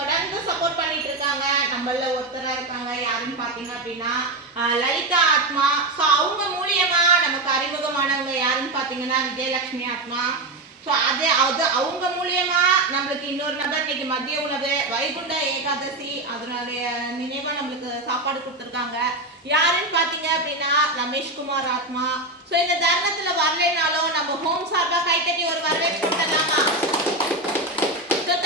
தொடர்ந்து சப்போர்ட் பண்ணிட்டு இருக்காங்க. நம்மள ஒருத்தரா இருக்காங்க. யாருன்னு பாத்தீங்க அப்படின்னா லலிதா ஆத்மா. ஸோ அவங்க மூலியமா நமக்கு அறிமுகமானவங்க யாருன்னு பாத்தீங்கன்னா விஜயலட்சுமி ஆத்மா. ஸோ அது அவங்க மூலியமா நம்மளுக்கு இன்னொரு நபர் இன்னைக்கு மதிய உணவு வைகுண்ட ஏகாதசி அதனுடைய நினைவா நம்மளுக்கு சாப்பாடு கொடுத்துருக்காங்க. யாருன்னு பாத்தீங்க அப்படின்னா ரமேஷ்குமார் ஆத்மா. ஸோ இந்த தருணத்துல வரலைனாலும் நம்ம ஹோம் சார்பா கைத்தட்டி ஒரு வரவேற்பு கொடுத்துடலாமா?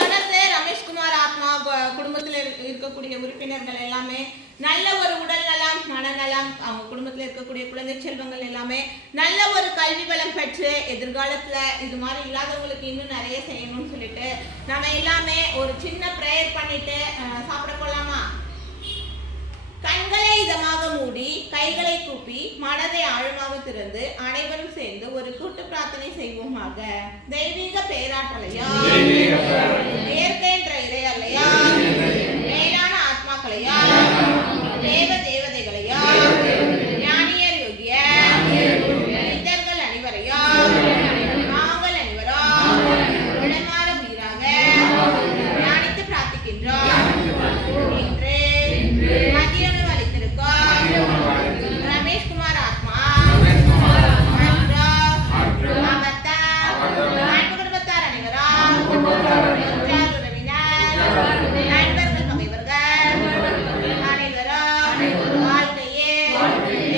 தொடர்ந்து ரமேஷ்குமார் ஆத்மா குடும்பத்தில் இருக்கக்கூடிய உறுப்பினர்கள் எல்லாமே நல்ல ஒரு உடல் நலம், மனநலம், அவங்க குடும்பத்தில் இருக்கக்கூடிய குழந்தை செல்வங்கள் எல்லாமே நல்ல ஒரு கல்வி வளம் பெற்று எதிர்காலத்துல இது மாதிரி இல்லாதவங்களுக்கு இன்னும் நிறைய செய்யணும்னு சொல்லிட்டு நம்ம எல்லாமே ஒரு சின்ன பிரேயர் பண்ணிட்டு சாப்பிட போலாமா? கண்களை இதமாக மூடி கைகளை கூப்பி மனதை ஆழமாக திறந்து அனைவரும் சேர்ந்து ஒரு கூட்டு பிரார்த்தனை செய்வோமாக. தெய்வீக பேராற்றலையா, இயற்கை என்ற இறையல்லையா, மேலான ஆத்மாக்களையா, தேவ தேவதைகளையா, ஞானியர் யோகிய இதர்கள் அனைவரையா, நாங்கள் அனைவரா உளமாற உயிராக தியானித்து பிரார்த்திக்கின்றோம். ரமேஷ்குமார் ஆத்மா குடும்பத்தார் அனைவரா நண்பர்கள் பகைவர்கள் அனைவரா வாழ்க்கையே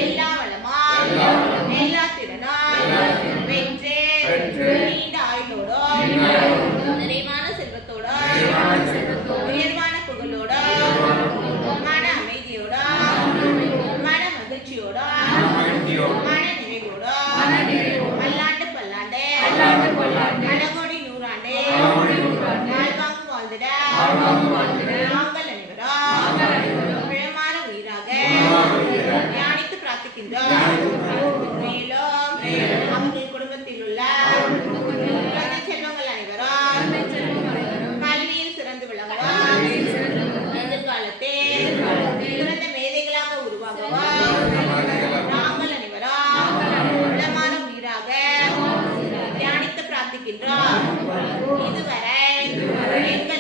எல்லா வளமா எல்லா திறனா வென்றே நீண்ட ஆயுளோட நிறைவான செல்வத்தோட உயர்வான புகழோட மன அமைதியோட மன மகிழ்ச்சியோட மன நிறைவோட பல்லாண்டு பல்லாண்டு அழகோடி நூறாண்டு வாழ்வாங்கு வாழ்ந்திட நாங்கள் அனைவரா பிழமான உயிராக தியானித்து பிரார்த்திக்கின்றோம். மேலும் அவர்கள் குடும்பத்தில் உள்ள குழந்தை செல்வங்கள் அனைவரா கல்வியில் சிறந்து விளங்கவா, எதிர்காலத்தில் சிறந்த மேதைகளாக உருவாகவா நாங்கள் அனைவரா உளமான உயிராக தியானித்து பிரார்த்திக்கின்றோம். இதுவரை எங்கள்